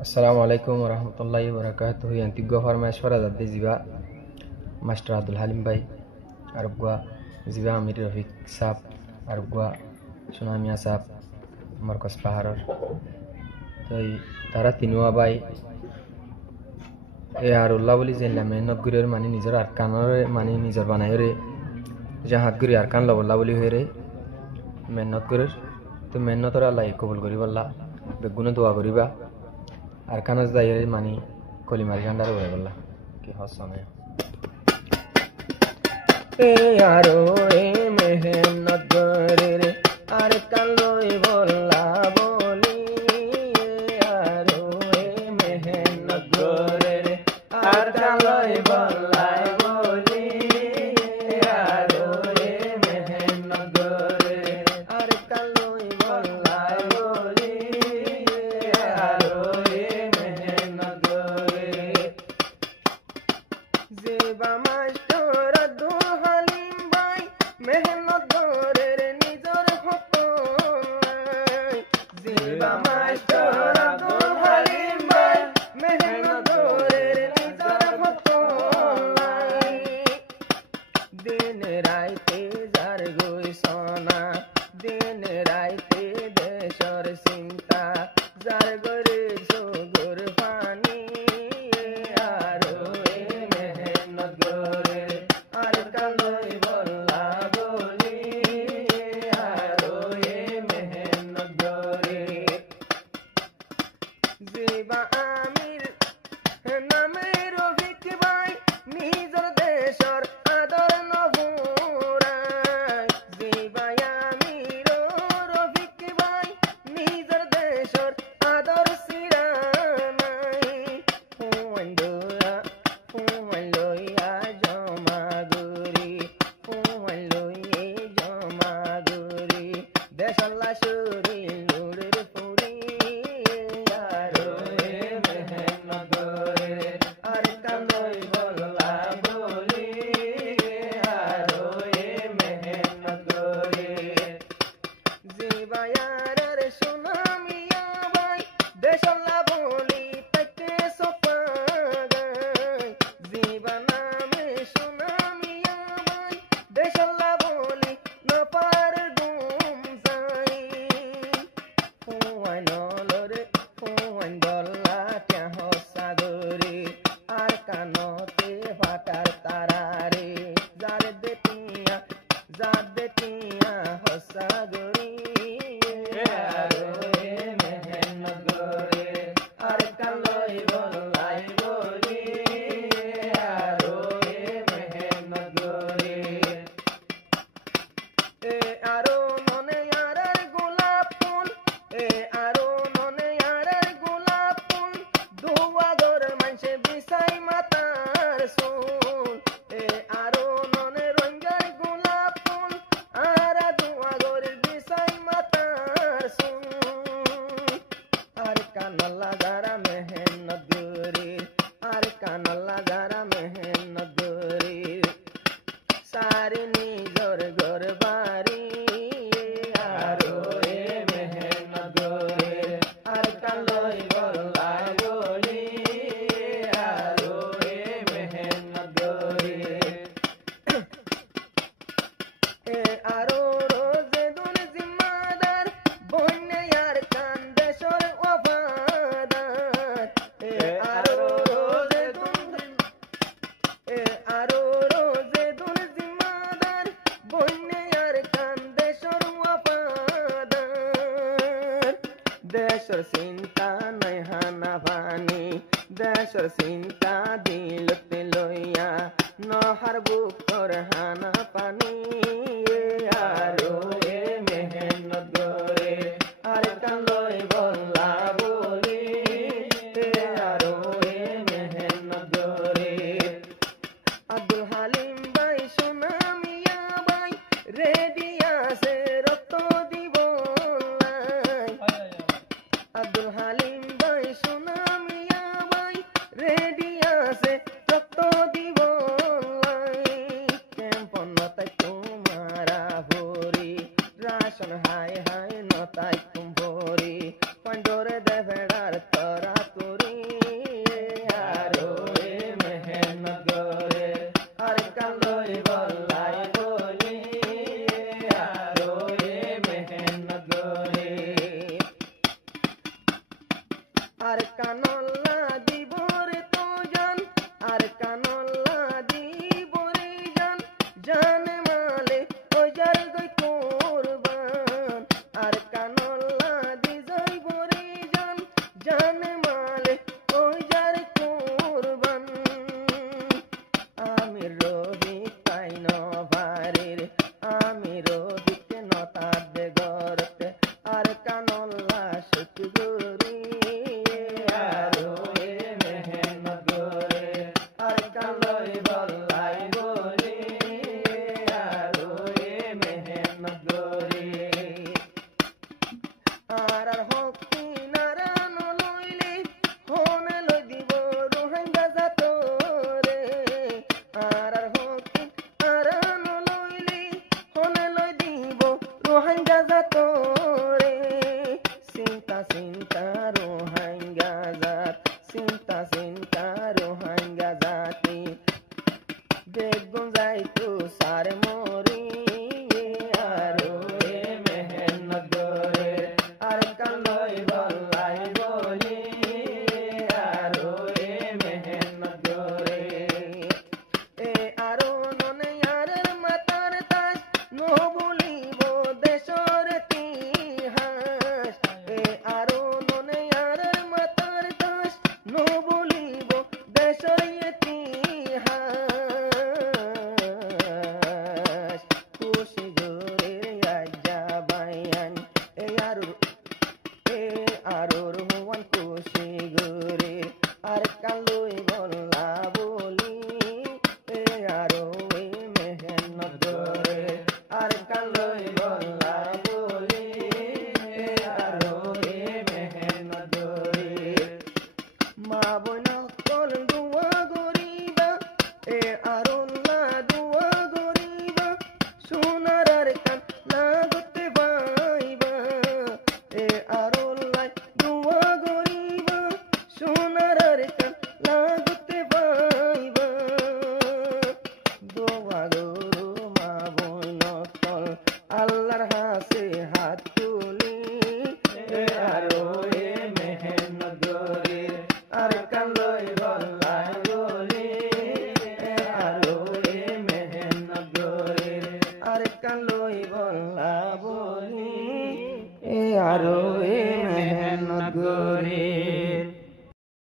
Assalamualaikum warahmatullahi wabarakatuh. Yang tiga farmasi suara dari Ziba Master Abdul Halim Bay, Arabgua Ziba Amir Rafiq Sab, Arabgua Tsunami Asab, Marcos Paharar. Jadi তারা Tinua by এ আর উল্লাহ বলি যে মেহনত গুরের মানে নিজের আরকানের মানে নিজের বানায় রে যে হাত গুরি আরকান লবল্লা বলি হয়ে রে মেহনত গুরের তো মেহনতর আল্লাহ কবুল করি বললা বেগুনে দোয়া করিবা আরকানজ দাইরে মানে কলিমারি গান্ডার বলে বললা কি হসনে এ আরো এ মেহনত গুরে রে আরকান লই বললা বলি আরো এ মেহনত গুরে রে আরকান লই বললা বলি আরো এ মেহনত গুরে রে আরকান লই বললা বলি আরো এ মেহনত গুরে জিবা মাস্টার আব্দুল হালিম ভাই মেহনত গুরে রে নিজর হকলাই জিবা মাস্টার আব্দুল হালিম ভাই মেহনত গুরে রে নিজর হকলাই দিন রাইতে যার গই সোনা দিন রাইতে দেশর চিন্তা যার গরে সুগুর পানি আরো এ মেহনত গরে আর কালই বল্লা বলি আরো এ মেহনত গরে জিবা আমির নামে রফিক ভাই নিজর দেশর আদর নভুরাই জিবা আমির রফিক ভাই নিজর দেশর আদর সিরানাই হুয়ান লইয়া জমা গুরি হুয়ান লইয়ে জমা গুরি দেশাল্লা সুরি লুড়ের পুরি আরো এ মেহনত গরে আর কালই বল্লা বলি আরো এ মেহনত গরে জিবায়ারের সুনামিয়া ভাই দেশাল্লা বলি তাকে সোপাগাই জিবা নামে সুনামিয়া ভাই দেশাল্লা বলি না পার গুম যাই হুয়ান লরে হুয়ান দল্লা ত্যাহ সাগরে আর কানতে ফাটার তারারে যার দেতিয়া হসাগরি আরো এ মেহনত গরে আর কালই বল্লাই বলি আরো এ মেহনত গরে এ আরো মনে আরের গোলাপ ফুল এ আরো মনে আরের গোলাপ ফুল দুয়াগর মানসে বিছাই মাতার সুল এ আরো মনে রঙ্গার গোলাপ ফুল আর দুয়াগর বিছাই মাতার সুল আর কানাল্লা যারা মেহনত গুরি আর কানাল্লা যারা মেহনত গুরি সারি নিজর ঘর বাড়ি আরো এ মেহনত গরে আর কালই বল্লাই বলি আরো এ মেহনত গরে এ আরো রোজে দুন জিম্মাদার বন্যে আর কান্দেশর ওয়াফাদার এ আরো রোজে দুন জিম্মাদার বন্যে আর কান্দেশর ওয়াফাদার দেশর চিন্তা নাই হানা ভানি দেশর চিন্তা দিলতে লইয়া নহার বুকর হানা পানি আরো এ মেহনত গরে আর কালই বল্লা বলি আরো এ মেহনত গরে আব্দুল হালিম ভাই সুনামিয়া ভাই রেডি আছে রক্ত দিব আব্দুল হালিম ভাই সুনামিয়া ভাই রেডি আছে রক্ত দিব কেম্পন নতাই তোমারা ভরি রাশন হাই হাই নতাই তুম ভরি পান্ড আর কানল্লা দিব রে তো জান আর কানল্লা দিব রে জান জানে মালে ও যার গই কোরবান আর কানল্লা দি যাইব রে জান জানে মালে ও যার কোরবান আমি রোহি পাই ন ভারের আমি রোহিকে নতার দে গরতে আর কানল্লা শুকগুরি আরো এ মেহনত করে আর কানলই বল্লাই বলি আরো এ মেহনত করে আর হকি নারায়ণ লইলে হনে লই দিব রোহিঙ্গা জাতরে আর হকি নারায়ণ লইলে হনে লই দিব রোহিঙ্গা জাতরে চিন্তা চিন্তা রোহিঙ্গা জাত চিন্তা চিন্তা রোহিঙ্গা জাতি বেগুন যাইতো সার মরি আরো এ মেহনত করে আর কালই বল্লাই বলি আরো এ মেহনত করে এ আরো ননে আরের মাতার তাস নো বলিব দেশর ইতিহাস এ আরো ননে আরের মাতার তাস নো বলিব দেশর ইতিহাস খুশি জোরে আজা বাইয়ান এ আরোর হুয়ান খুশি গোরে আর কালই বল্লা বলি এ আরো এ মেহনত করে আর কালই বল্লা বলি এ আরো এ মেহনত করে মা বোনা কল দুয়া গরিবা এ আরোল্লা দুয়া গরিবা সোনার আর কান লাগতে বাইবা এ আরোল্লা দুয়া গরিবা সোনার আর কান লাগতে বাইবা দোয়া গরু মা বোনা কল আল্লাহর হাসে হাত তুলি এ আরো এ মেহনত করে আর কালই বল্লাই বলি এ আরো এ মেহনত করে আর কালই বল্লা বলি এ আরো এ মেহনত করে।